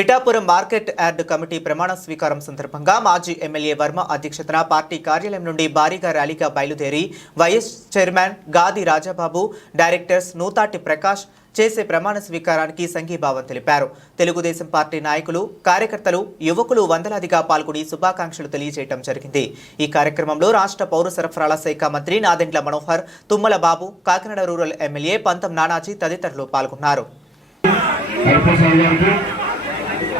Pithapuram market yard committee ప్రమాణ స్వీకారం సందర్భంగా మాజీ ఎమ్మెల్యే వర్మ అధ్యక్షతన పార్టీ కార్యాలయం నుండి భారీగా ర్యాలీగా బయలుదేరి వైఎస్ చైర్మన్ గాది రాజాబాబు డైరెక్టర్స్ నూతాటి ప్రకాష్ చేసే ప్రమాణ స్వీకారానికి సంఘీభావం తెలిపారు. తెలుగుదేశం పార్టీ నాయకులు కార్యకర్తలు యువకులు వందలాదిగా పాల్గొని శుభాకాంక్షలు తెలియజేయడం జరిగింది. ఈ కార్యక్రమంలో రాష్ట్ర పౌర సరఫరాల శాఖ మంత్రి నాదెండ్ల మనోహర్ తుమ్మల బాబు కాకినాడ రూరల్ ఎమ్మెల్యే పంతం నానాజీ తదితరులు పాల్గొన్నారు. కల్పసారి గారికి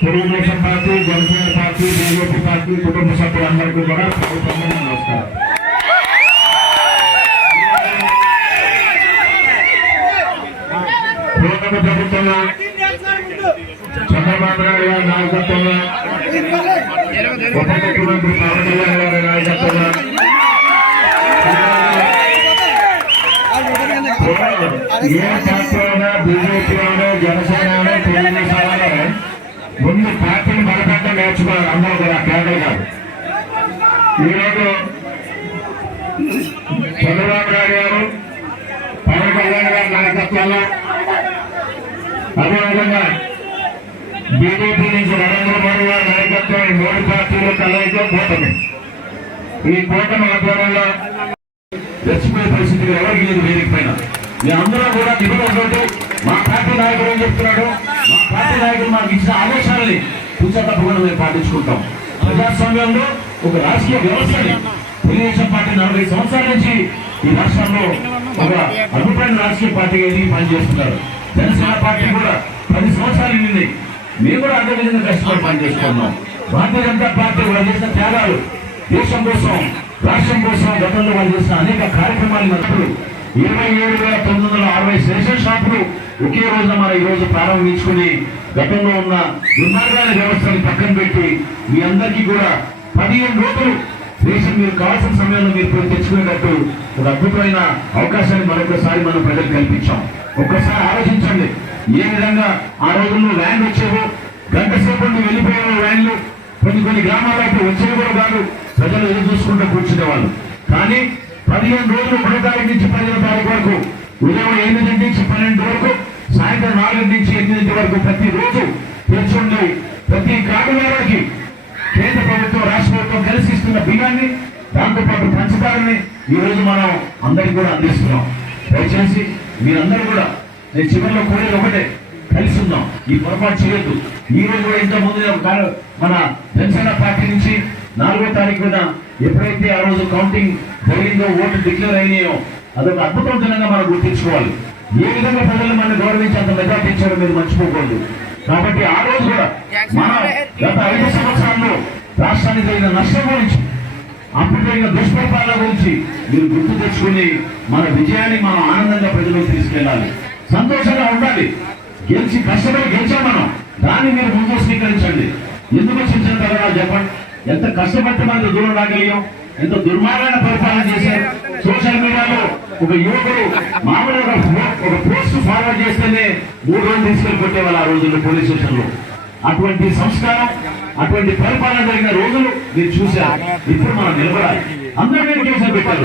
Telugu Desam party Janasena party BJP party కుటుంబ సభ్యులందరికీ కూడా ప్రభుత్వం నమస్కారం. కూటమి ప్రభుత్వంలో చంద్రబాబు నాయుడు గారి నాయకత్వంలో ఉప ముఖ్యమంత్రి పవన్ కళ్యాణ్ గారి నాయకత్వంలో ఏ పార్టీ అయినా బీజేపీ అయినా జనసేన ముందు పార్టీని బలపడటం నేర్చుకోవాలి. అందరూ కూడా కేంద్ర గారు ఈరోజు చంద్రబాబు నాయుడు గారు పవన్ కళ్యాణ్ గారి నాయకత్వంలో అదేవిధంగా బీజేపీ నుంచి నరేంద్ర మోడీ గారి నాయకత్వం ఈ మూడు పార్టీలు కలయితే కూటమి. ఈ కూటమి ఆధ్వర్యంలో రెచ్చిపోయే పరిస్థితి ఎవరికి లేదు వేదిక పైన. మీ అందరూ కూడా నిబంధనలు మా పార్టీ నాయకుడు ఏం చెప్తున్నాడు? నాయకులు మనకి ఇచ్చిన ఆదేశాలని కూర్చో తప్పకుండా మేము పాటించుకుంటాం. ప్రజాస్వామ్యంలో ఒక రాజకీయ వ్యవస్థని తెలుగుదేశం పార్టీ నలభై సంవత్సరాల నుంచి ఈ రాష్ట్రంలో ఒక అద్భుతమైన రాజకీయ పార్టీగా ఎదిగి పనిచేస్తున్నారు జనసేన పార్టీ కూడా పది సంవత్సరాలు నింది మేము కూడా అదే విధంగా కష్టపడి పనిచేస్తున్నాం భారతీయ జనతా పార్టీ వాళ్ళు చేసిన త్యాగాలు దేశం కోసం రాష్ట్రం కోసం గతంలో వాళ్ళు చేసిన అనేక కార్యక్రమాలు మనకు ఇరవై ఏడు వేల తొమ్మిది వందల అరవై సెషన్ షాపులు ఒకే రోజున మన ఈ రోజు ప్రారంభించుకుని గతంలో ఉన్న దుర్మార్గాల వ్యవస్థని పక్కన పెట్టి మీ అందరికీ కూడా పదిహేను రోజులు దేశం మీరు కావాల్సిన సమయంలో మీరు పోయి తెచ్చుకునేటట్టు ఒక అద్భుతమైన అవకాశాన్ని మరొకసారి మనం ప్రజలకు కల్పించాం. ఒక్కసారి ఆలోచించండి. ఏ విధంగా ఆ రోజుల్లో ల్యాండ్ వచ్చేవో గంట సేపు వెళ్ళిపోయేవో ల్యాండ్లు కొన్ని కొన్ని గ్రామాలకు వచ్చేవి కూడా కాదు ప్రజలు ఎదురు చూసుకుంటూ కూర్చునేవాళ్ళు. కానీ పదిహేను రోజులు పది తారీఖు నుంచి పదిహేను తారీఖు వరకు ఉదయం ఎనిమిది నుంచి పన్నెండు వరకు సాయంత్రం నాలుగు నుంచి ఎనిమిది వరకు ప్రతి రోజు తెచ్చుండి ప్రతి గ్రామీణాలకి కేంద్ర ప్రభుత్వం రాష్ట్ర ప్రభుత్వం కలిసి ఇస్తున్న బియ్యాన్ని దాంతోపాటు పంచదారని ఈ రోజు మనం అందరికి కూడా అందిస్తున్నాం. దయచేసి మీరందరూ కూడా నేను చివరిలో కోరేది ఒకటే కలిసి ఉందాం. ఈ పొరపాటు చేయొద్దు. ఈ రోజు కూడా ఇంతకుముందు ముందు మన జనసేన పార్టీ నుంచి నాలుగో తారీఖున ఎప్పుడైతే ఆ రోజు కౌంటింగ్ జరిగిందో ఓటు డిక్లేర్ అయినాయో అదొక అద్భుతవంతంగా మనం గుర్తించుకోవాలి. ఏ విధంగా ప్రజలు మన గౌరవించి అంత మెజార్టీ ఇచ్చారో మీరు మర్చిపోకూడదు. కాబట్టి ఆ రోజు కూడా మన గత ఐదు సంవత్సరాల్లో రాష్ట్రానికి జరిగిన నష్టం గురించి అప్పుడు జరిగిన దుష్ప్రభావాల గురించి మీరు గుర్తు తెచ్చుకుని మన విజయాన్ని మనం ఆనందంగా ప్రజలకు తీసుకెళ్ళాలి. సంతోషంగా ఉండాలి. గెలిచి కష్టపడి గెలిచాం మనం. దాన్ని మీరు ముందు స్వీకరించండి. ఎందుకు వచ్చిన తర్వాత చెప్పండి? ఎంత కష్టపడితే మనం దూరం రాగలిగాం? ఎంత దుర్మార్గమైన పరిపాలన చేశారు? సోషల్ మీడియాలో ఒక యువకుడు మామూలుగా ఒక పోస్ట్ ఫార్వర్డ్ చేస్తేనే మూడు రోజులు తీసుకెళ్ళి కొట్టేవాళ్ళు ఆ రోజుల్లో పోలీస్ స్టేషన్లో. అటువంటి సంస్కారం అటువంటి పరిపాలన జరిగిన రోజులు మీరు చూశారు. ఇప్పుడు మనం నిలబడాలి. అందరూ మీరు కేసులు పెట్టారు?